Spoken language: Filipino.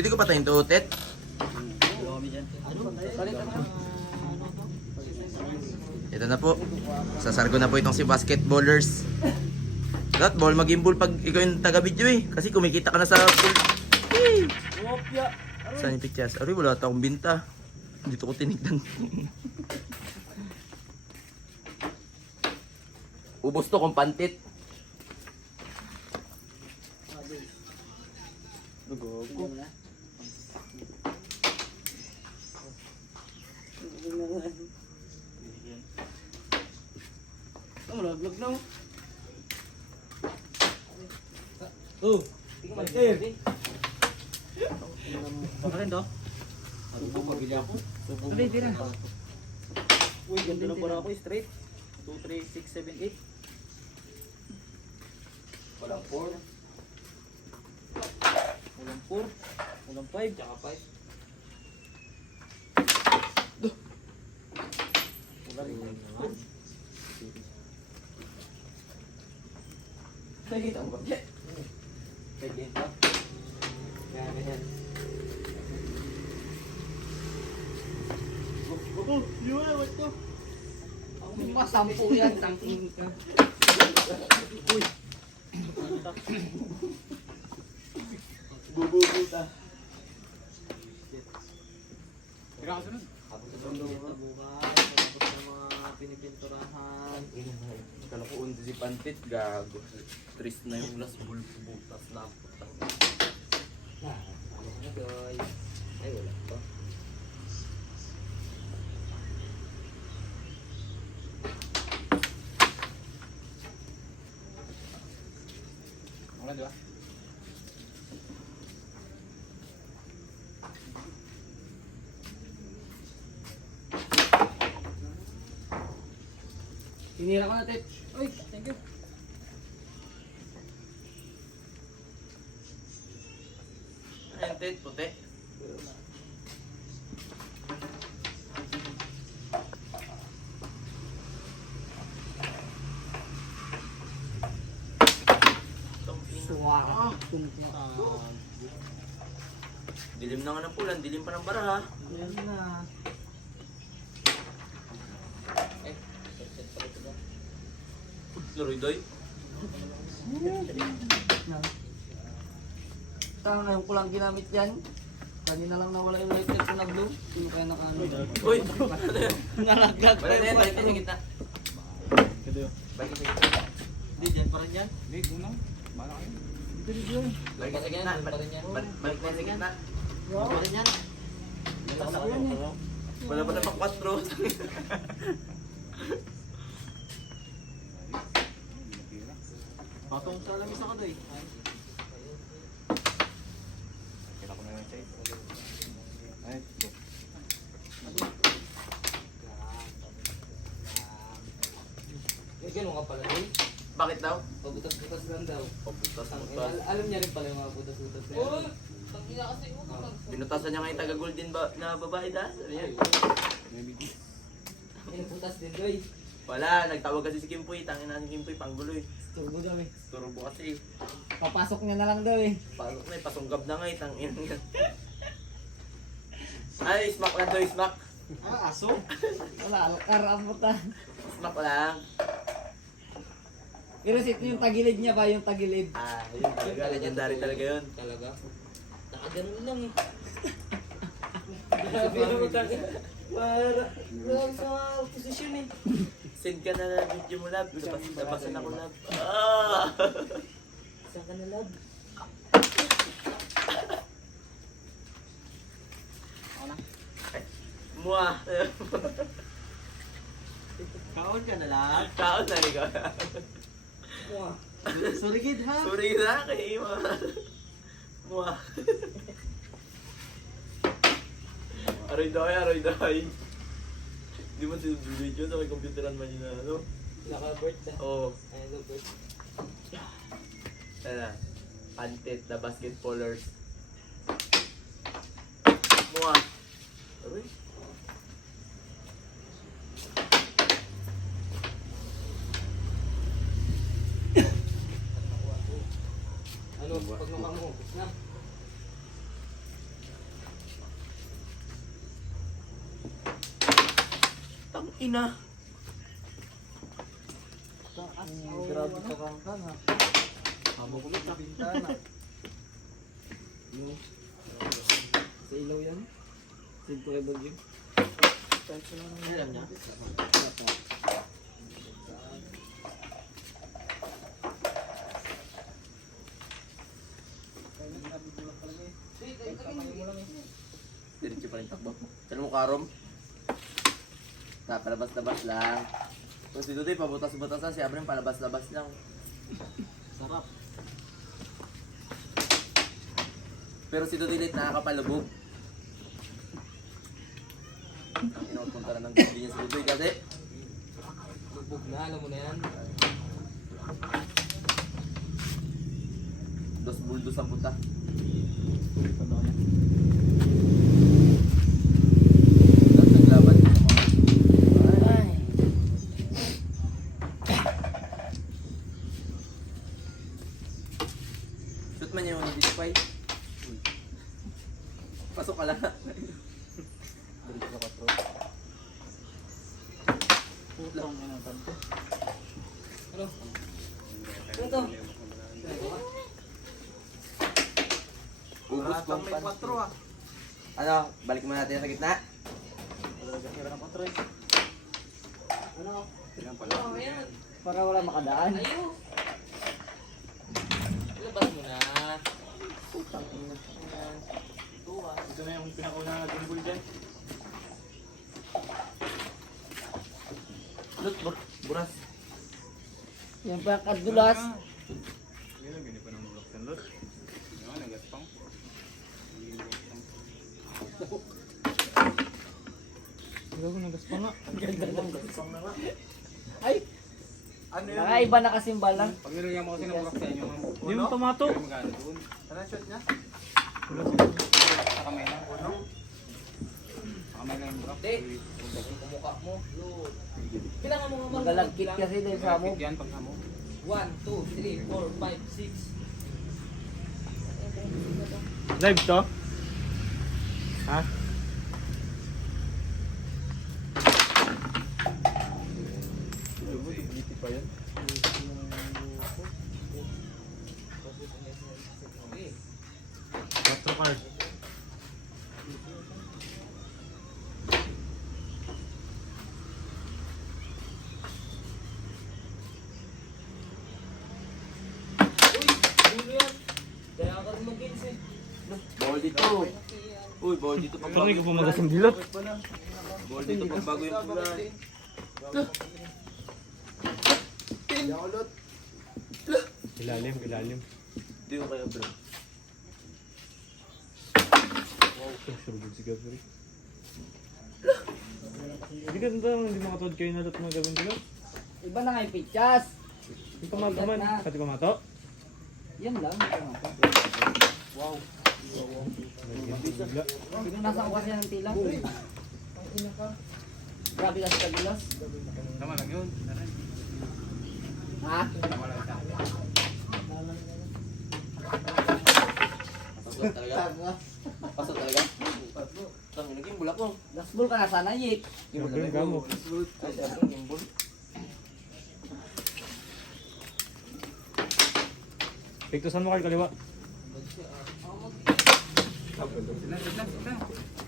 Pwede ko patayin to, Tet? Ito na po. Sasargo na po itong si basketballers. That ball mag-gimbal pag ikaw yung taga-video eh. Kasi kumikita ka na sa pool. Hey! Saan yung pictures? Aray, wala akong binta. Dito ko tinignan. Ubos to kung pantit. Ang laglag na. Oh. Baka rin to? Ano po, pabili ako? Hindi na. Uy, ganda na pala ako eh, straight. 2, 3, 6, 7, 8. Walang 4. Walang 4. Walang 5. Tsaka 5. Wala rin. Nakikita mo ba? Pwede ito. Yan, yan. Ako, yun na, wait to. Ako masampu yan, tangking ka. Uy. Bububuta. Tira ka sunod. Tapos ng mga pinipinturahan. Kala ko undi si pantit, gago. Trist na yung last ball. Butas na. Ah, ano na guys? Ay, wala pa. Tinira ko na, Tet. Uy, thank you. Ayun, tit, puti. Suwara. Dilim na nga ng pulan, dilim pa ng bara ha. Yan na. Laroy doy. Tanga ngayon ko lang ginamit yan. Kanina lang nawala yung electric ko na blue. Sino kaya nakaano? Uy! Nalaglag na yan, balik sa yun. Balik sa gitna. Hindi, dyan pa rin yan. Hindi, unang. Bala kayo. Balik na sa gitna. Balik balik- balik na sa gitna. Pa rin yan. Eh. Wala pa na pang 4. Patong sa lamis ako doy. Kailan ko na yung tape. Ay, go. Eh, ganun ka pala doy. Bakit daw? Pabutas-butas lang daw. Pabutas Ang, butas. al- alam niya rin pala yung mga butas-butas na yan. Binutasan niya nga yung taga golden ba na babae da. Sabi niya. Maybe this. Yung butas din doy. Wala, nagtawag kasi si Kimpoy. Tangin na si Kimpoy, panggulo eh. Turbo daw eh. Turbo kasi. Papasok niya na lang daw eh. Pasok na eh, pasunggab na nga eh. Tangin nga. Ay, smack lang daw, smack. Ah, aso? Wala, ang puta. Smack lang. Iresit niyo yung tagilid niya ba? Yung tagilid. Ah, yun talaga. Legendary talaga yun. Talaga? Nakaganon lang eh. Para, lang sa posisyon eh. Send ka na ng video mo, lab. Tapos nabasan ako, lab. Ah! Saan ka na lab? Mua! Kaon ka na lab? Kaon na ikaw. Mua. Sorry kid ha? Sorry na kay Ima. Mua. Aroy dahay, aroy dahay. Di mo si video sa may computeran man yun na ano. Naka-bird na. Oo. Ayun na bird. Ano? Pantit, the basketballers. Mua. Ang ina. Grabe ka kang ha. Hamo ko sa bintana. Yung sa ilaw yan. Sinto kay Bagyo. Alam niya? Diretso pa rin takbo. Saan mo karom? Napalabas-labas lang. Kung si Dudoy pabutas-butasan, si Abram palabas-labas lang. Sarap. Pero si Dudoy late nakakapalubog. Inupunta na ng gabi niya si Dudoy kasi Lubog na, alam mo na yan. dos buldos ang punta. Tapos Shoot man yung display. Pasok ka lang. Balik ka patro. Putang ina ng tanto. Ano? Ito. Ubus kong pan. Ano, balik mo natin sa gitna. Eh. Ano? Yan pala. Para wala makadaan. Ayun. Labas mo na. Putang ina. Ito na yung pinakauna na gimbal dyan. Lut, bur buras. Yung pa kadulas. Ganun, ganun pa ng bulak sa lot. Yan, nagaspang. Gago nagaspa nga. Ay! Ano Mga iba na kasimbala. Pag nilagyan mo kasi ng sa inyo, ma'am. Yung tomato. Kaya magkano doon? Ano shot niya? Sa kamay lang. Sa kamay lang yung bulak. Di. Kumukha mo. Yun. Bilangan mo nga mga Magalagkit kasi dahil sa mo. Yan pag hamo. 1, 2, 3, 4, 5, 6. Live to? Ha? Pa yan. Quattro card. Ball dito. Uy, ball dito pag Pero ikaw pumagas ng dilot. Ball dito pag bago yung kulay. Ilalim, ilalim. Hindi ko kaya bro. Wow, surbog si Gabriel. Hindi ka ba hindi makatawad kayo na mga gawin dilot? Iba na nga yung pitchas. Hindi pa magaman. Pati kumato? Yan lang. Wow. Pinunasan ko kasi ng tila. Grabe kasi kadulas. Tama lang yun. Taray. Ha? Pasok talaga. Pasok talaga. Tang naging bulak ko. Gasbol ka na sana, Yik. Gabriel, gamo. Ay, sabi ko, gimbal. Pigtusan mo kayo kaliwa. Sila, sila, sila.